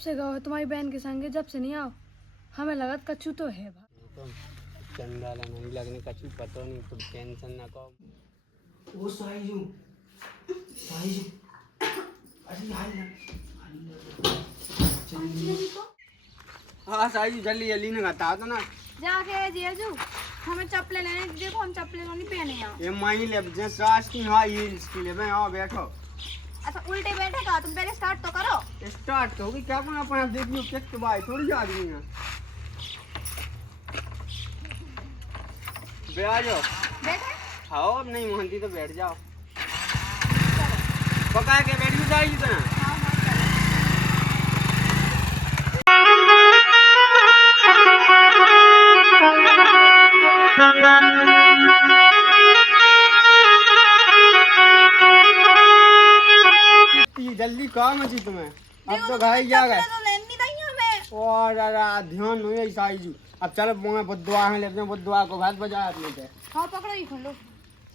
से गए तुम्हारी बहन के संगे, जब से नहीं आओ हमें लगा कच्चू तो है तो चंदा ला नहीं लगने कछु पता नहीं, तुम टेंशन ना करो। वो साईजू अरे हाँ साईजू जल्दी जल्दी ने बता दो ना। जाके जीजू हमें चप्पलें लेने, देखो हम चप्पलें तो नहीं पहने यहाँ। ये माई ले जिस सास की हाँ हील्स की ले मैं आओ बैठो। अच्छा उल्टे बैठेगा, तुम पहले स्टार्ट तो करो। स्टार्ट तो होगी क्या करना अपना देखियो किस के भाई थोड़ी आदमी है। बैठ जाओ। बैठे खाओ अब नहीं मोहनती तो बैठ जाओ। पका के बैठ जाइए तो ना। जल्दी काम है तुम्हें, अब तो घर जा गए और ध्यान नहीं है साईजू। अब चलो मैं बुधवार में लेते हैं, बुधवार को भात बजा अपने पे। हाँ पकड़ो ही खोलो।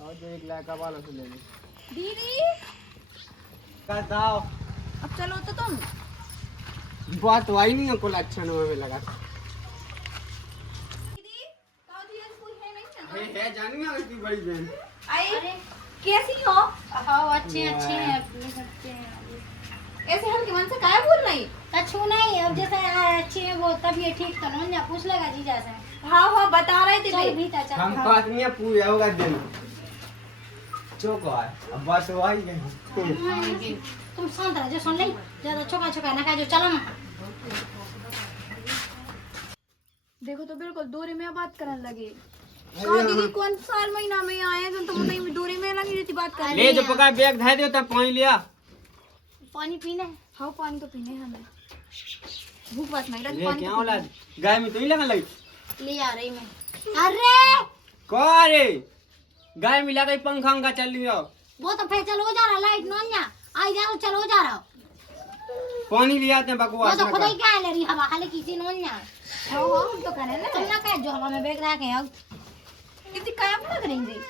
और जो एक लाख वालों से ले ली दीदी कर दाओ। अब चलो तो तुम। बात तो आई नहीं है कुल अच्छा ना हमें लगा। दीदी कहो जी आज कोई है नहीं ना। है जानी है इसकी बड़ी बहन। अरे कैसी हो? हाँ अच्छे अच्छे हैं अपने बच्चे हैं। ऐसे हल्के मन से काहे बोल रही? कछु नहीं, अब जैसे अच्छे हैं वो तबीयत ठीक तो नहीं है, पूछ लेगा जीजा से। हाँ हाँ बता रहे थे चल भीतर चल। हम बात नहीं है पूरा होगा दिन चौको है। अब बात तो आई गई। तुम शांत रहो, जो सुन ले ज्यादा छोका छोका ना खा, जो चलो ना। देखो तो बिल्कुल दूरी में बात करने लगे। कहा दीदी कौन साल महीना में आए हैं तुम नहीं दूरी में लगी रहती बात कर। ले जो पका बैग धर दो तब पानी लिया। पानी पीना है? हाँ पानी तो पीने हैं हमें, भूख बस नहीं ले पानी क्या तो होला गाय में तो नहीं लगन लगी। ले आ रही मैं। अरे कौन रे गाय में लगा पंखा अंगा चल रही हो। वो तो फिर चलो जा रहा, लाइट नोन्या आई जा चलो जा रहा। पानी ले आते हैं वो बकवास तो ना खुद ही कर। क्या ले रही हवा खाली किसी नोन्या। हाँ हाँ हम तो करें ना। तुम ना कह जो हवा में बैग रखे अब कितनी कायम लग रही थी,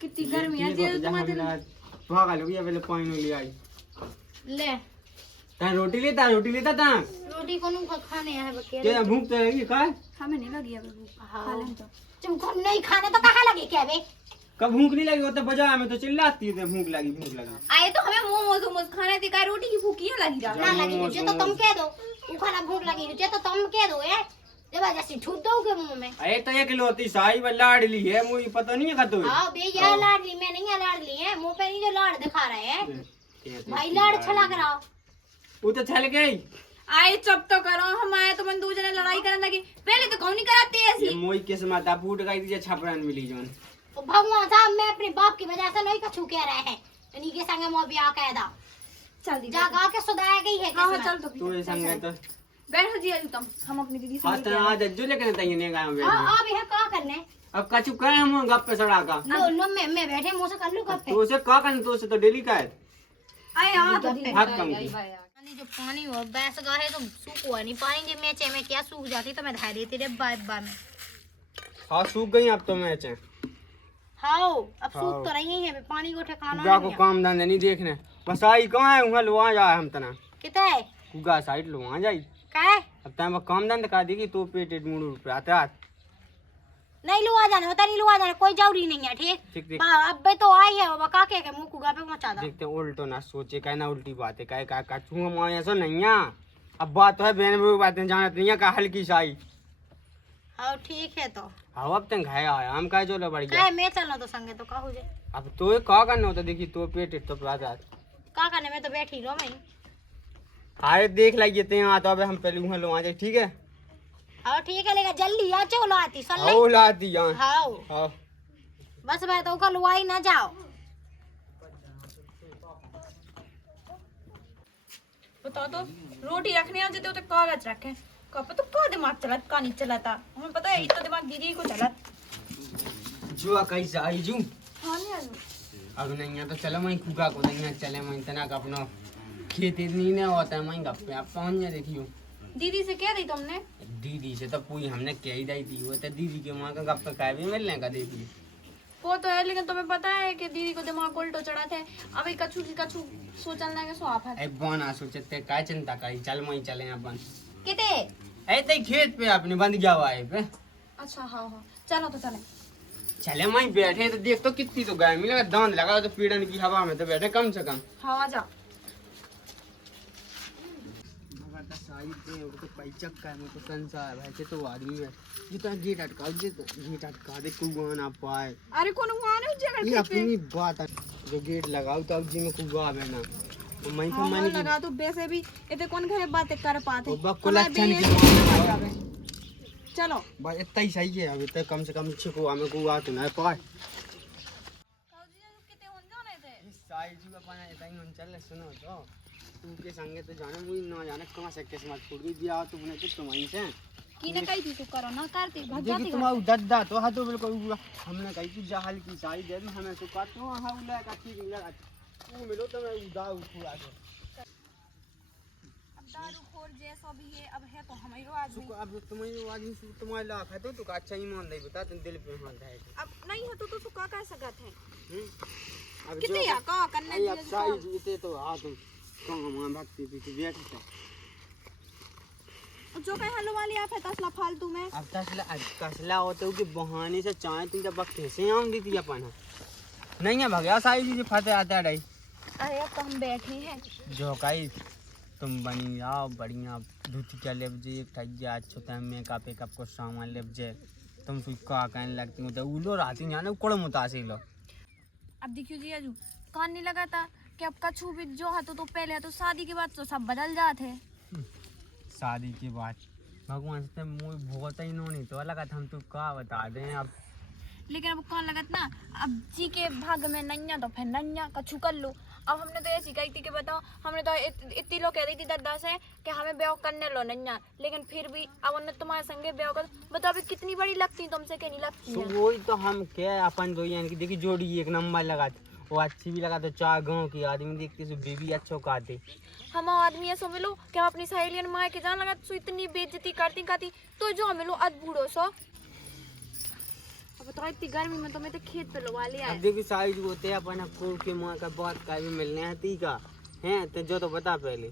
कितनी गर्मी है जी तुम्हारे दिन। भागा लो ये पहले पानी ले आई। ले ता रोटी लेता ता रोटी को खाने है बके। क्या भूख तो लगी का हमें नहीं लगी अभी भूख, खा लें तो। तुमको नहीं खाने तो कहाँ लगे क्या बे? कब भूख नहीं लगी वो तो बाजार में तो चिल्लाती है भूख लगी। आए तो हमें मोमोज खाने थे, का रोटी की भूख क्यों लगी जा। ना लगी मुझे तो तुम कह दो, वो खाना भूख लगी मुझे तो तुम कह दो ये जबरदस्ती छूट दोगे मुंह में। अरे तो एक लोती साई में लाडली है मुझे पता नहीं है कतो। हाँ बे ये लाडली मैं नहीं है, लाडली है मुंह पे नहीं जो लाड दिखा रहे हैं भाई, लाड छला कराओ। वो तो चल गई। आए चुप तो करो, हम आए तो मन दूसरे लड़ाई करने लगे, पहले तो कौन नहीं कराती ये ऐसी। मोई किस्मत फूट गई थी छपरन मिली जोन। भगवान साहब मैं अपने बाप की वजह से नहीं कछु कह रहे हैं, इन्हीं के संग मोह ब्याह कह दा चल दीदी जागा के सुधाया गई है। हाँ हाँ चल तो तो ये संग तो बैठो जी तुम, हम अपनी दीदी से हाथ मिलके ना आए। जज्जो लेके तई ने गाय में हाँ अब यह क्या करने अब कछु कहे हम गप पे सड़ा का लो लो मैं बैठे मुंह से कर लूं कब पे। तो उसे का करन तो उसे तो डेली का है आए हाँ तो दीदी हाथ कम की। जो पानी हो बैस गए तो सूख हुआ नहीं पानी, जो मैचे में क्या सूख जाती तो मैं धाई देती रे बाबा में। हां सूख गई अब तो मैच है। हाँ अब सूख तो रही है पानी को ठिकाना जा नहीं को काम धंधे नहीं देखने बस आई कहां है उहा लुआ जा हम तना कितने उगा साइड लुआ जाई काय अब तब काम धंधे का देगी तो पेट मुड़ रात रात नहीं लुआ जाने होता, नहीं लुआ जाने कोई जरूरी नहीं है ठीक। ठीक अब बे तो आई है वो काके के मुंह कुगा पे पहुंचा दा। देखते उल्टो ना सोचे काय ना उल्टी बात है काय का कछुआ मां ऐसा नहीं है। अब बात तो है बहन भी बातें जानत नहीं है का हल्की साई। हाँ ठीक है तो हाँ अब तक घाया आया हम काय जो बढ़ गया। काय मैं चलना तो संगे तो कहू जे अब तो का करना होता देखी तो पेट तो रात रात का करने में तो बैठी रहो मैं। आए देख लाइए ते यहाँ तो अब हम पहले वहाँ लो आ जाए ठीक है। हाँ ठीक है लेकिन जल्दी आ चलो आती सुन ले। आओ लाती यहाँ हाँ हाँ बस मैं तो कल लुआई ना जाओ। बताओ तो रोटी रखने आ जाते हो तो कागज रखे कब तो का दिमाग चलत का नहीं चलाता, हमें पता है इतना दिमाग दीदी को चलत। जुआ कैसे आई जू हाँ नहीं आलू अब नहीं है तो चलो मैं खुगा को नहीं चले मैं इतना का अपना खेत नहीं ना होता है मैं गप पे आप पहुँच जा देखियो। दीदी से क्या दी तुमने? दीदी से तो पूरी हमने कह ही दी थी वो तो दीदी के माँ का गप पे काय भी मिलने का दे दी। वो तो है, लेकिन तुम्हें पता है कि दीदी को दिमाग उल्टो चढ़ा थे। अभी कछु की कछु सोचल ना के सो आप है। ए बना सोचते काय चिंता करी, चल मई चले अपन। किते ए ते खेत पे अपने बंद गया हुआ है पे। अच्छा हाँ हाँ चलो तो चले। चले मई बैठे तो देख तो कितनी तो गर्मी लगा, दांत लगा तो पीड़न की हवा में तो बैठे कम से कम। हाँ जा। तो पैचक का है तो संसार भाई के तो आदमी है जितना गेट अटका दे कुआ ना पाए। अरे कौन हुआ ना जगह ये पे अपनी बात है, जो गेट लगाओ तो अब जी में कुआ आवे ना तो मैं को हाँ मैंने लगा तो वैसे भी इतने कौन घरे बातें कर पाते। और बकुल अच्छा नहीं हमारे चलो भाई इतना ही सही है। अभी तक कम से कम अच्छे को हमें कुआ तो ना पाए। साई जी का पाना इतना ही हम चल सुनो तो तू के संगे तो जाने मुझे ना जाने कहाँ से किस्मत मत फूट गई दिया तुमने तो तुम्हारी से कीने कही थी तू करो ना करती भाग देखी जाती तुम्हारा दद्दा तो हाथों बिल्कुल हुआ। हमने कही कि जहाल की साई दे दो हमें तो काटो हाँ उला का ठीक लगा तू मिलो तो मैं उदा उठा के अब दारू खोर जैसा भी है अब है तो हमारे आदमी। अब तुम्हारी आदमी तुम्हारे लाख है तो अच्छा ईमान नहीं बता तुम दिल पे हाथ है अब नहीं है तो सुखा कर सकत है। अब कितने या का करने अब साई जीते तो हाँ तुम कहाँ मां भक्ति पीछे बैठ था जो कहीं हलवा वाली आप है तसला फालतू में। अब तसला होते हो कि बहाने से चाहे तुम जब वक्त से आम दी थी अपन नहीं है भगया साई जी फते आता रही। अरे अब तो हम बैठे हैं जो कही तुम बनी आओ बढ़िया धुती क्या लेब जे एक ठगिया अच्छो टाइम मेकअप वेकअप को सामान लेब जे तुम सुई का कहने लगती हो तो उलो राती जाने कोड़ मुतासिर लो। अब देखियो जी अजू कान नहीं लगा था कि अब कछु भी जो है तो पहले है तो शादी के बाद तो सब बदल जाते। शादी के बाद भगवान से मुझे बहुत ही नहीं तो लगा था हम तो का बता दें अब। लेकिन अब कौन लगत ना अब जी के भाग में नैया तो फिर नैया कछु कर लो। अब हमने तो ऐसी कही थी कि बताओ हमने तो इतनी लोग कह रही थी दद्दा से कि हमें ब्याह करने लो नैया, लेकिन फिर भी अब उन्होंने तुम्हारे संगे ब्याह कर बताओ अभी कितनी बड़ी लगती तुमसे कि नहीं लगती तो है। वही तो हम क्या अपन दो यानी कि देखी जोड़ी एक नंबर लगा वो अच्छी भी लगा तो चार गाँव की आदमी देखती सो बेबी अच्छो कहते हम आदमी ऐसा मिलो कि हम अपनी सहेलियन माँ के जान लगा सो इतनी बेइज्जती करती तो जो मिलो अध बूढ़ो सो। अब बताओ इतनी गर्मी में तो मैं तो खेत पे लगा लिया अब है। देखी साइज होते अपन को के माँ का बात का भी मिलने है ती का है तो जो तो बता पहले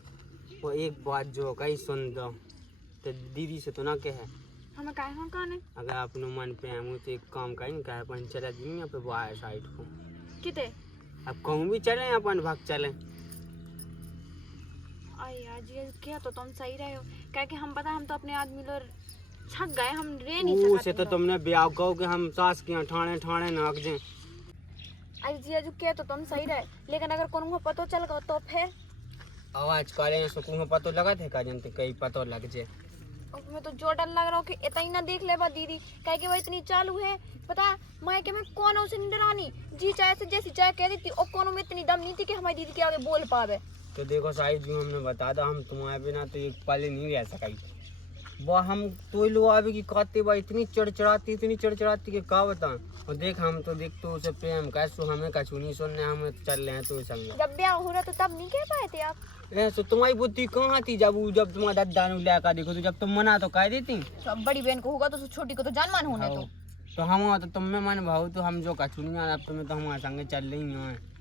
वो एक बात जो कहीं सुन दो तो दीदी से तो ना कहे हमें काहे हम कहने अगर अपने मन पे है तो एक काम कहीं कहे अपन चला दी पे बाहर साइड को किते अब कहूँ भी चले अपन भाग चले। आई यार जी क्या तो तुम सही रहे हो क्या कि हम पता हम तो अपने आदमी लोग छक गए हम रह नहीं सकते। से तो तुमने ब्याह कहो कि हम सास के ठाणे ठाणे नाक जे। अरे जी अजू क्या तो तुम सही रहे लेकिन अगर कोनो को पता चल गया तो फिर आवाज करे सुकून में पतो लगा थे का जनते कहीं पतो लग जे। मैं तो जो डर लग रहा हूँ कि इतना ही ना देख ले बा दीदी कह के वो इतनी चालू है पता मायके में कौन उसे नहीं डरानी जी चाहे से जैसी चाहे कह देती और कौन में इतनी दम नहीं थी कि हमारी दीदी के आगे बोल पावे। तो देखो साहिब जी हमने बता दा हम तुम्हारे बिना तो एक पल नहीं रह सकाई वो हम तो लोग अभी की कहते बा इतनी चढ़चढ़ाती कि का बता और देख हम तो देख तो उसे प्रेम कैसो हमें कछु नहीं सुनने हम चल रहे हैं तो संग जब ब्याह हो रहा तो तब नहीं कह पाए थे आप। ऐसे तुम्हारी बुद्धि कहाँ थी जब तुम्हारा दादा ने लेकर देखो तो जब तुम मना तो कह देती तो बड़ी बहन को होगा तो छोटी को तो जान मान होने तो हम तो तुम में मन भाव तो हम जो कछु नहीं आना अब तुम्हें तो हमारे संगे चल रही है।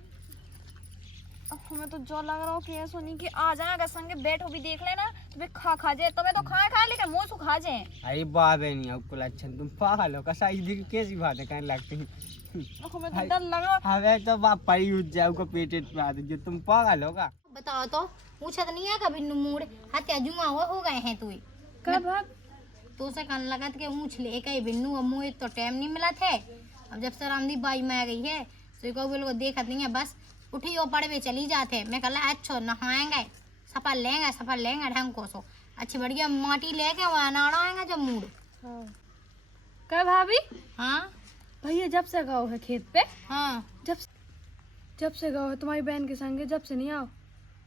हमें तो जो लग रहा हो कि ऐसा नहीं कि आ जाए अगर संगे बैठो भी देख लेना तो फिर खा जाए तो मैं तो खा लेकिन मुँह सु खा जाए। अरे बाप है नहीं आपको अच्छा तुम पागल हो कैसा कैसी बात है कहने लगती हमें तो डर लगा हमें तो बाप पड़ी उठ जाए उसको पेटेट पे आते जो तुम पागल होगा। बताओ तो पूछत नहीं है कभी मूड हत्या जुआ हो गए हैं तू कब तो से कान लगा के ऊँच ले कहीं बिन्नू अब मुँह तो टाइम नहीं मिला थे। अब जब से रामदीप बाई में आ गई है तो को देखत नहीं है बस उठी वो पड़े हुए चली जाते मैं कल अच्छो नहाएंगे सफर लेंगे ढंग को सो अच्छी बढ़िया माटी लेके वहाँ नाड़ा आएंगे जब मूड। क्या भाभी हाँ भैया जब से गाँव है खेत पे हाँ जब से गाँव है तुम्हारी बहन के संगे जब से नहीं आओ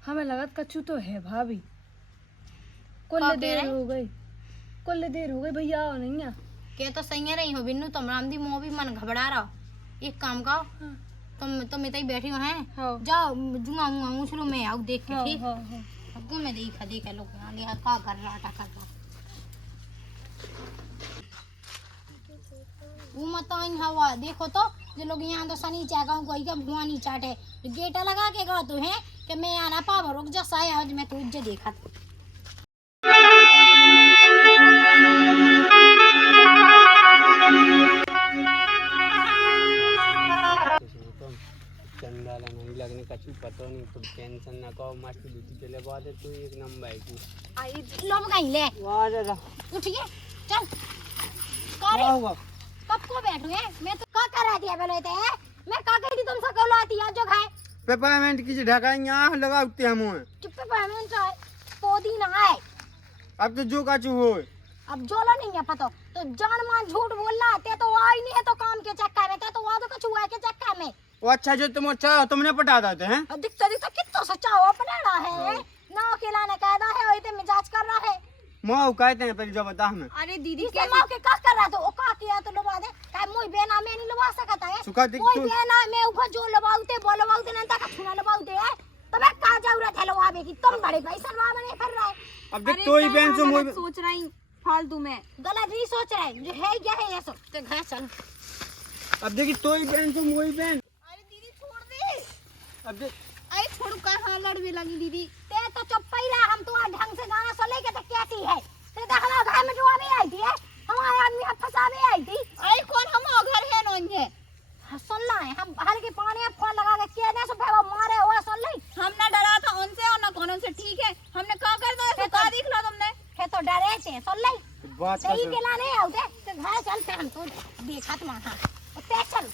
हमें लगत कच्चू तो है भाभी कुल देर हो गई भैया आओ नहीं है के तो सही रही हो बिन्नू तुम रामदी मोह भी मन घबरा रहा एक काम का तुम इतना ही बैठी हो हैं जाओ जुआ मुआ उछलो मैं आऊ देख के ठीक अब मैं देखा लोग यहाँ लिया का कर रहा वो मत हवा देखो तो जो लोग यहाँ तो सनी चागाऊं कोई का भुआनी चाटे गेटा लगा के गो तू है कि मैं आना पाव रुक जा साया आज मैं तुझे देखा था। चंदा नहीं लगने का कुछ पता नहीं, तुम टेंशन ना करो, मस्त ड्यूटी के लिए बात है, तू एक नंबर है की आई लो कहीं ले वाह दादा उठ गया चल करे होगा कब को बैठू है मैं तो का कर रही थी बोले थे मैं का कही थी तुमसे कल आती आज जो खाए पेपरमेंट की ढकाई यहाँ लगाते हम चुप पे पेमेंट है पोदी ना है अब तो जो काचू हो अब जोला नहीं है पता तो जान मान झूठ बोलना ते तो आई नहीं है तो काम के चक्कर में ते तो वो तो कुछ हुआ के चक्कर में वो अच्छा जो तुम अच्छा तुमने पटा देते हैं अब दिखता दिखता कितना सच्चा हो पड़ा है ना अकेला ने कहदा है वही ते मिजाज कर रहा है माँ कहते हैं पहले जो बता हमें अरे दीदी इसके माँ के का कर रहा तो ओ का किया तो लबा दे काय मोई बेना में नहीं लबा सकता है सुखा दिख मोई तू बेना में ऊपर जो लबाउते बोलबाउते ना तक छुना लबाउते है तबे का जरूरत है लबावे की तुम बड़े पैसा लबावे नहीं कर रहा है अब देख तो ही बहन से मोई सोच रही फालतू में गलत नहीं सोच रहा है जो है क्या है ये सब तो घर चल अब देखी तो ही बहन से मोई बहन अरे दीदी छोड़ दे अब देख अरे छोड़ कहाँ लड़ने लगी दीदी ते तो चुप ही रहा हम तो ढंग से गाना सुन लेके तो कैसी है ते तो हमारे घर में जो अभी आई थी हमारे आदमी अब फंसाने आई थी अरे कौन हम घर है नोंजे सुन ला है हम बाहर के पानी में फोन लगा के किया ना सब वो मारे हुआ सुन ली हम ना डरा था उनसे और ना कौन से ठीक है हमने क्या कर दिया फिर का देख लो तुमने फिर तो डरे थे सुन ली बात सही कर के ला नहीं आउते तो घर चलते हम तो देखा तुम हां ते चल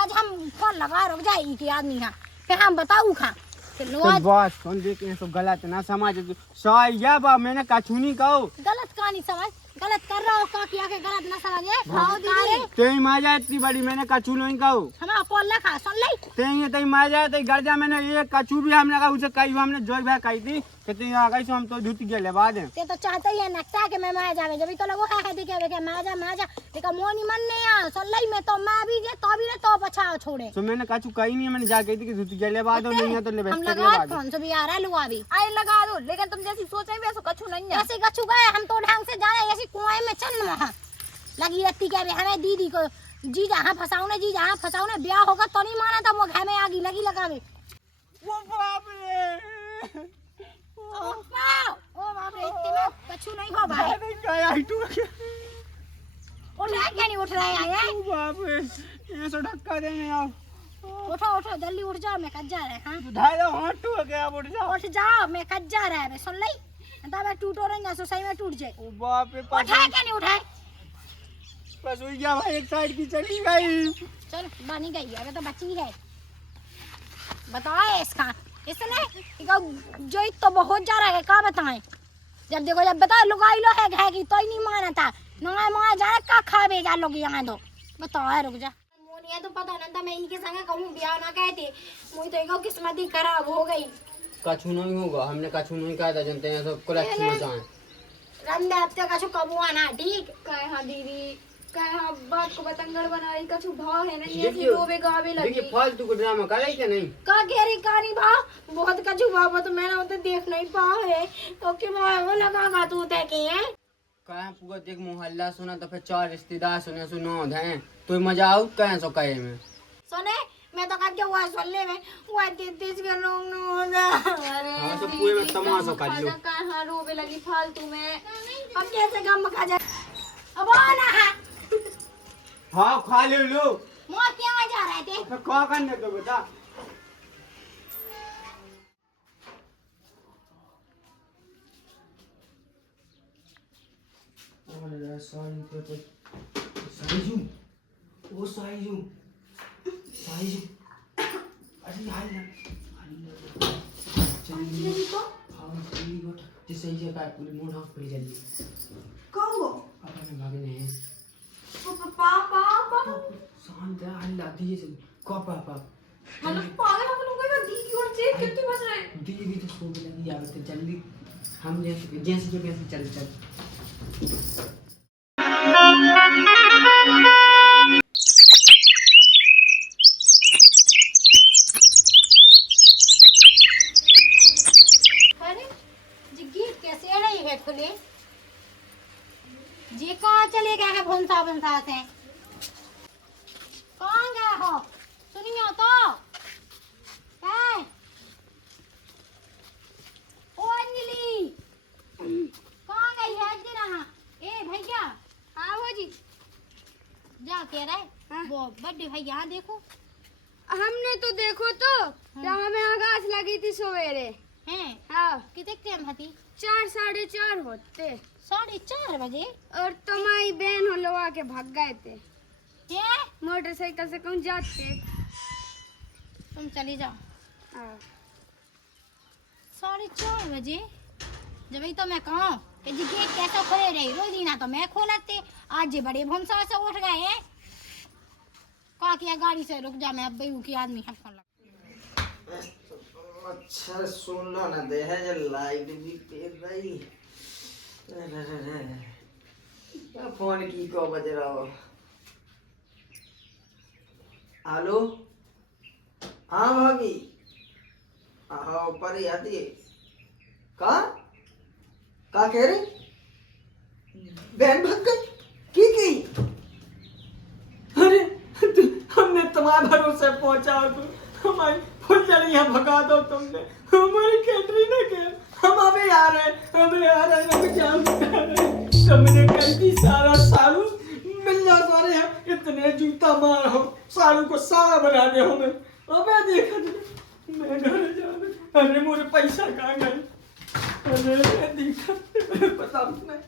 आज हम फोन लगा रुक जाए की आदमी हां फिर हम बताऊ खा कि लो आज बात सुन देख ये सब गलत ना समझ सही या बा मैंने कछुनी कहो गलत कहानी समझ गलत कर रहा हो का किया के गलत ना समझे भाव दीदी तेरी माँ जाए इतनी बड़ी मैंने कछू नहीं कहो हम फोन लगा सुन ली तेरी माँ जाए तो घर जा मैंने ये कछू भी हमने कहा उसे कही हमने जोई भाई कही थी कि तेरी आ गई हम तो धुत के ले बाद ते तो चाहते ही है नक्ता के मैं मां जावे जब तो लोगो है देखे के मां जा देखा मोनी मन नहीं आ सुन ली मैं तो मैं भी जे तो भी रे तो बचाओ छोड़े तो मैंने कछू कही नहीं मैंने जा कही थी कि धुत के ले बाद नहीं है तो ले हम बेस्ट ले लगा बाद फोन से भी आ रहा है लुआ भी आई लगा दो लेकिन तुम जैसी सोच रही वैसा कछु नहीं है ऐसे कछु गए हम तो ढंग से जाने ऐसी कुआं में चल वहां लगी रहती क्या हमें दीदी को जी जहाँ फंसाऊ ने ब्याह होगा तो नहीं माना था वो घर में आगी लगी लगावे वो बाप रे ओ बाप रे इतने में कछु नहीं हो भाई अरे क्या आई तू उठ रहा है क्या नहीं उठ रहा है ओ बाप रे ये सो धक्का देने आओ उठो जल्दी उठ जाओ मैं कज जा रहा है हाँ ढाई दो हाथ टूट गया उठ जा उठ जाओ मैं कज जा रहा है मैं सुन ली मैं टूटो रही सो सही में टूट जाए ओ बाप रे उठाए क्या नहीं उठाए बस हुई गया भाई एक साइड की चली गई चल बनी गई अगर तो बची है बताओ इसका इसने जो तो बहुत जा रहा है क्या बताएं जब देखो जब बताओ लुगाई लो है घर की तो ही नहीं माना था ना मां जाने का खा भेजा लोग यहाँ दो बताओ रुक जा मोनिया तो पता ना था मैं इनके संग कहूँ ब्याह ना कहते मुझे तो एक किस्मत ही खराब हो गई कछु नहीं होगा हमने कछु नहीं कहा था जनते हैं सब कुलक्ष मचाएं रंदे हफ्ते का कबू आना ठीक कहे हाँ दीदी कहे हाँ बात को बतंगड़ बना रही कछु भाव है नहीं ऐसे देखिए- रोवे गावे लगी देखिए फालतू को ड्रामा करे क्या नहीं का कह रही कहानी भाव बहुत कछु भाव तो मैंने उसे देख नहीं पा है तो कि वो लगा तू तय की है कहा पूरा देख मोहल्ला सुना तो फिर चार रिश्तेदार सुने सुनो हैं तो मजा आउ कहे सो कहे में सुने मैं तो करके हुआ सुनने में हुआ तीस के लोग न हो जा हाँ तो पूरे में तमाशा कर लो कहे हाँ रोवे लगी फालतू में अब कैसे गम खा जा अब आना है हाँ खा ले लो मोर क्या जा रहे थे फिर क्या करने तो बता अरे सॉरी तो साइजू ओ साइजू अरे हाल ना चलिए हाँ चलिए गोट जैसे ही जगह पूरे मूड हाउस पे चलिए कहो पापा ने भागने हैं पापा शांत है हल्ला दिए से को पापा मतलब पागल अपन लोगों का दीदी और जे कितनी बज रहे हैं दी भी तो सो भी लगी यार तो जल्दी हम जैसे जो कैसे चल अरे जी गेट कैसे है ये खुले जी कहाँ चले गए हैं भंसा से कहाँ गए हो? सुनियो तो क्या? ओ अंजलि कहाँ गई है जरा? ए भैया, हाँ वो जी, जा कह रहे हाँ? वो बर्थडे भैया यहाँ देखो हमने तो देखो तो हमें आगाज लगी थी सवेरे। हैं। हाँ, कितने टाइम हती? 4 साढ़े 4 होते 4:30 बजे। और तुम्हारी बहन हो लोग आके भाग गए थे। क्या? मोटरसाइकिल से कौन जाते। तुम चली जाओ। हाँ। 4:30 बजे जब ही तो मैं कहूँ कि जी गेट कैसे खोले रही रोज ही ना तो मैं खोलते आज जे बड़े भमसा से उठ गए हैं। कहा किया गाड़ी से रुक जा, मैं अब बेहू की आदमी है फोन लगा। अच्छा सुन लो ना दे है जो लाइट भी तेज रही। फोन की को बज रहा हो? हेलो, हाँ भाभी, हाँ ऊपर ही आती है। का कह रही? बहन भाग गई? की अरे हमने तुम्हारे भरोसे पहुंचा तो हमारी फुलझड़ियाँ भगा दो तुमने, हमारी कैटरीना के हम अबे आ रहे हम जान तुमने गलती सारा सारू मिल जा सारे इतने जूता मार हो सारू को सारा बना दे हमें। अबे देखा मैं घर जा, अरे मोरे पैसा कहाँ गए? अरे देखा पता नहीं।